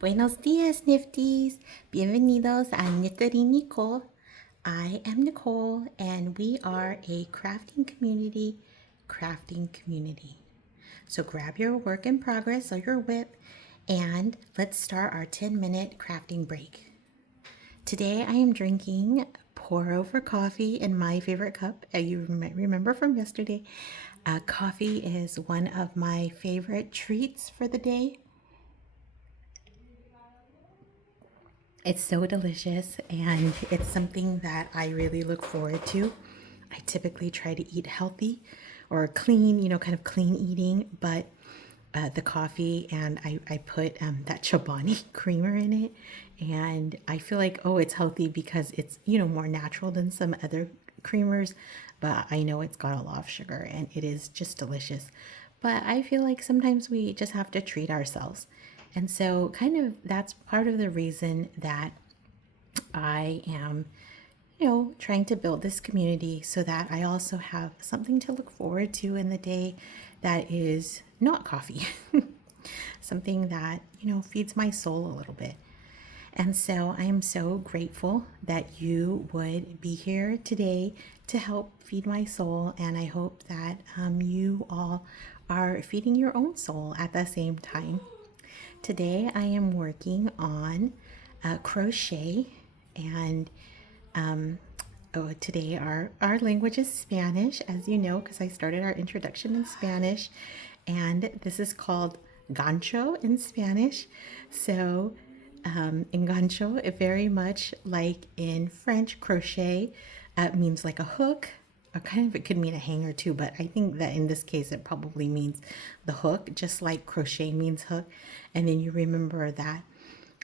Buenos dias, Nifties. Bienvenidos a Knittery Nicole. I am Nicole, and we are a crafting community. So grab your work in progress or your whip, and let's start our 10-minute crafting break. Today I am drinking pour over coffee in my favorite cup. You might remember from yesterday. Coffee is one of my favorite treats for the day. It's so delicious, and it's something that I really look forward to. I typically try to eat healthy or clean, kind of clean eating, but the coffee, and I put that Chobani creamer in it, and I feel like, oh, it's healthy because it's, more natural than some other creamers, but I know it's got a lot of sugar and it is just delicious. But I feel like sometimes we just have to treat ourselves. And so, kind of, that's part of the reason that I am, trying to build this community so that I also have something to look forward to in the day that is not coffee. Something that, feeds my soul a little bit. And so I am so grateful that you would be here today to help feed my soul. And I hope that you all are feeding your own soul at the same time. Today I am working on crochet, and today our language is Spanish, as you know, because I started our introduction in Spanish, and this is called gancho in Spanish. So in gancho, it very much like in French, crochet means like a hook. Or kind of, it could mean a hanger too, but I think that in this case it probably means the hook, just like crochet means hook. And then you remember that,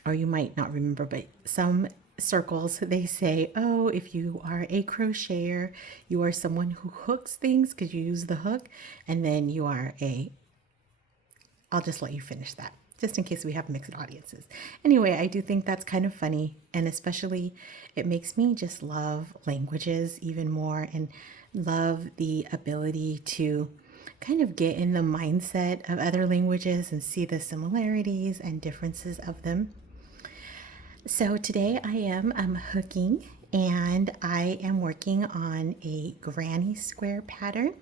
or you might not remember, but some circles they say, oh, if you are a crocheter, you are someone who hooks things because you use the hook, and then you are a, I'll just let you finish that just in case we have mixed audiences. Anyway, I do think that's kind of funny, and especially it makes me just love languages even more and love the ability to kind of get in the mindset of other languages and see the similarities and differences of them. So today I am hooking, and I am working on a granny square pattern,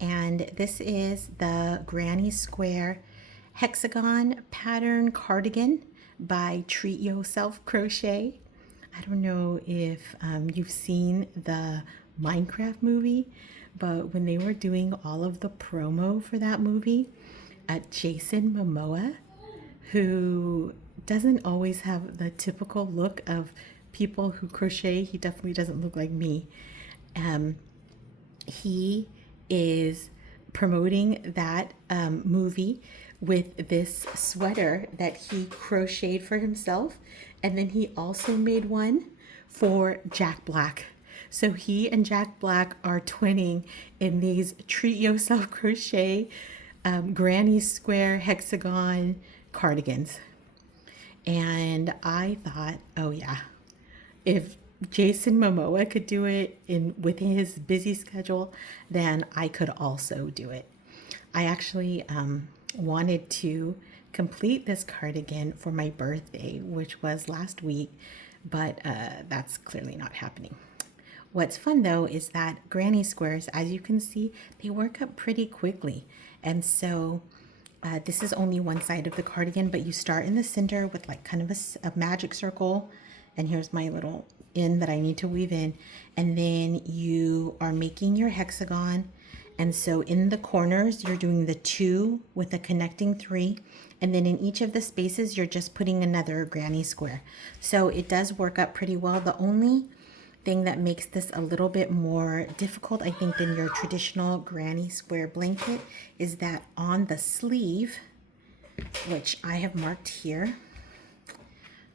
and this is the granny square hexagon pattern cardigan by Treat Yourself Crochet. I don't know if you've seen the Minecraft movie, but when they were doing all of the promo for that movie, Jason Momoa, who doesn't always have the typical look of people who crochet, he definitely doesn't look like me. He is promoting that movie with this sweater that he crocheted for himself, and then he also made one for Jack Black. So he and Jack Black are twinning in these Treat Yourself Crochet granny square hexagon cardigans. And I thought, oh yeah, if Jason Momoa could do it in within his busy schedule, then I could also do it. I actually wanted to complete this cardigan for my birthday, which was last week, but that's clearly not happening. What's fun though is that granny squares, as you can see, they work up pretty quickly. And so this is only one side of the cardigan, but you start in the center with like kind of a magic circle. And here's my little in that I need to weave in. And then you are making your hexagon. And so in the corners, you're doing the 2 with a connecting 3. And then in each of the spaces, you're just putting another granny square. So it does work up pretty well. The only thing that makes this a little bit more difficult, I think, than your traditional granny square blanket is that on the sleeve, which I have marked here,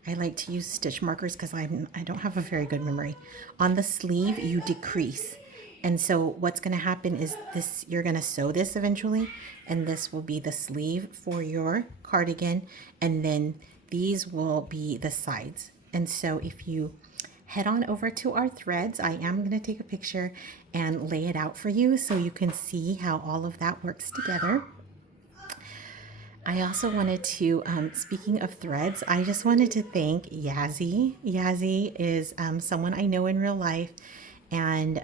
I like to use stitch markers because I don't have a very good memory. On the sleeve, you decrease. And so what's going to happen is this, you're going to sew this eventually, and this will be the sleeve for your cardigan, and then these will be the sides. And so if you head on over to our threads, I am going to take a picture and lay it out for you so you can see how all of that works together. I also wanted to, speaking of threads, I just wanted to thank Yazzie. Yazzie is someone I know in real life, and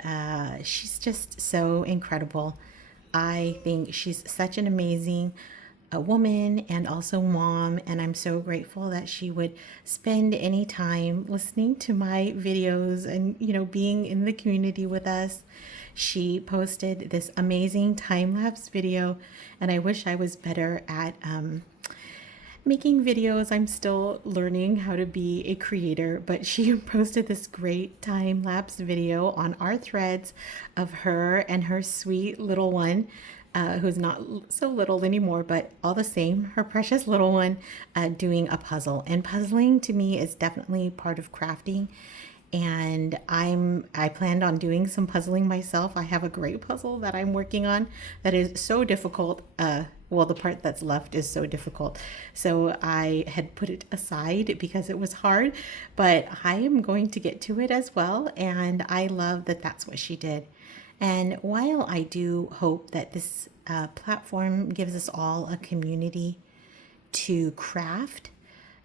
she's just so incredible. I think she's such an amazing woman and also mom, and I'm so grateful that she would spend any time listening to my videos and, being in the community with us. She posted this amazing time lapse video, and I wish I was better at making videos. I'm still learning how to be a creator, but she posted this great time lapse video on our threads of her and her sweet little one. Who's not so little anymore, but all the same, her precious little one doing a puzzle. And puzzling to me is definitely part of crafting. And I planned on doing some puzzling myself. I have a great puzzle that I'm working on that is so difficult. Well, the part that's left is so difficult. So I had put it aside because it was hard, but I am going to get to it as well. And I love that that's what she did. And while I do hope that this platform gives us all a community to craft,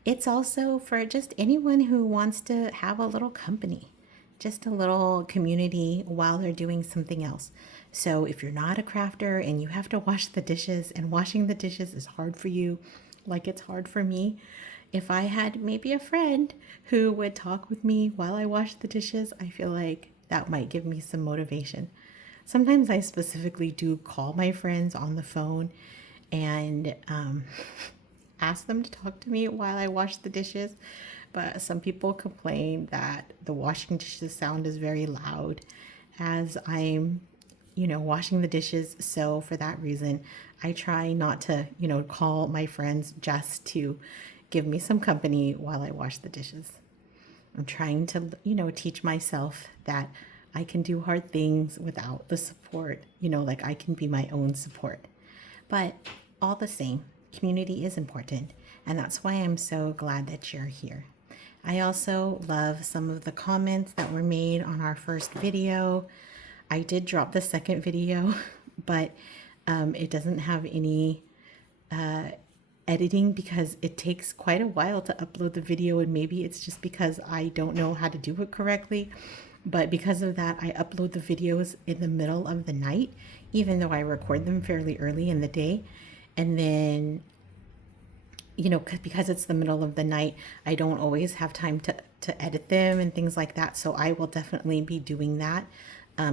it's also for just anyone who wants to have a little company, just a little community while they're doing something else. So if you're not a crafter and you have to wash the dishes, and washing the dishes is hard for you, like it's hard for me, if I had maybe a friend who would talk with me while I wash the dishes, I feel like that might give me some motivation. Sometimes I specifically do call my friends on the phone and ask them to talk to me while I wash the dishes. But some people complain that the washing dishes sound is very loud as I'm, washing the dishes. So for that reason, I try not to, call my friends just to give me some company while I wash the dishes. I'm trying to, teach myself that I can do hard things without the support, like I can be my own support. But all the same, community is important. And that's why I'm so glad that you're here. I also love some of the comments that were made on our first video. I did drop the second video, but it doesn't have any editing because it takes quite a while to upload the video, and maybe it's just because I don't know how to do it correctly. But because of that, I upload the videos in the middle of the night, even though I record them fairly early in the day. And then, because it's the middle of the night, I don't always have time to edit them and things like that. So I will definitely be doing that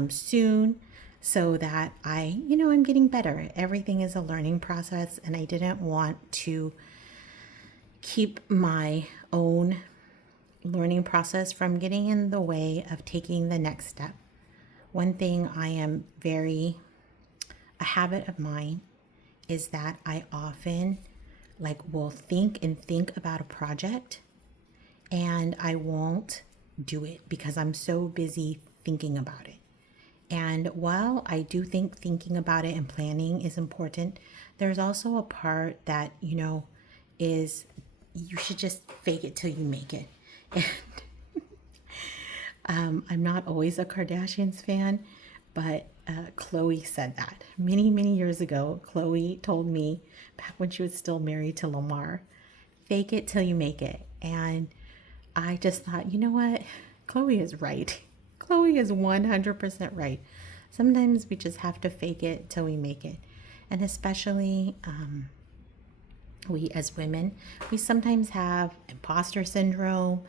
soon, so that I'm getting better. Everything is a learning process, and I didn't want to keep my own learning process from getting in the way of taking the next step. One thing a habit of mine is that I often will think about a project, and I won't do it because I'm so busy thinking about it. And while I do think thinking about it and planning is important, there's also a part that, is you should just fake it till you make it. And I'm not always a Kardashians fan, but Khloe said that many, many years ago. Khloe told me back when she was still married to Lamar, fake it till you make it. And I just thought, you know what? Khloe is right. Khloe is 100% right. Sometimes we just have to fake it till we make it. And especially we as women, we sometimes have imposter syndrome.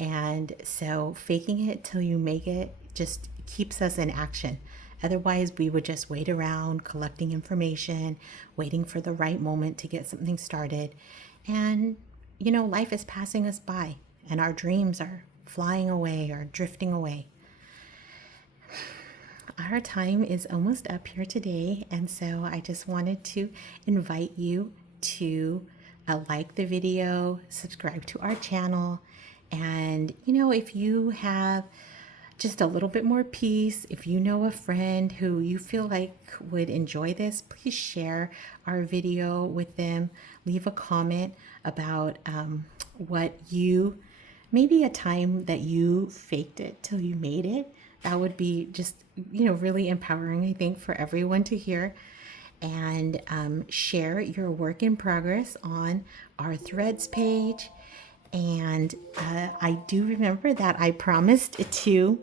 And so faking it till you make it just keeps us in action. Otherwise, we would just wait around collecting information, waiting for the right moment to get something started. And, life is passing us by, and our dreams are flying away or drifting away. Our time is almost up here today, and so I just wanted to invite you to like the video, subscribe to our channel, and if you have just a little bit more peace, if you know a friend who you feel like would enjoy this, please share our video with them. Leave a comment about maybe a time that you faked it till you made it. That would be just, really empowering, I think, for everyone to hear. and share your work in progress on our threads page. And I do remember that I promised to,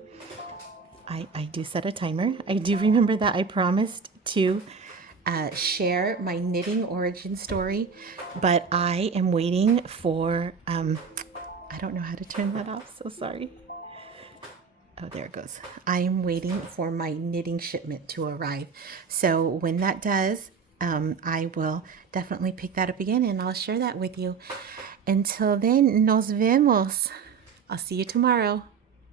I do set a timer. I do remember that I promised to share my knitting origin story, but I am waiting for, I don't know how to turn that off, so sorry. Oh, there it goes. I am waiting for my knitting shipment to arrive. So when that does, I will definitely pick that up again and I'll share that with you. Until then, nos vemos. I'll see you tomorrow.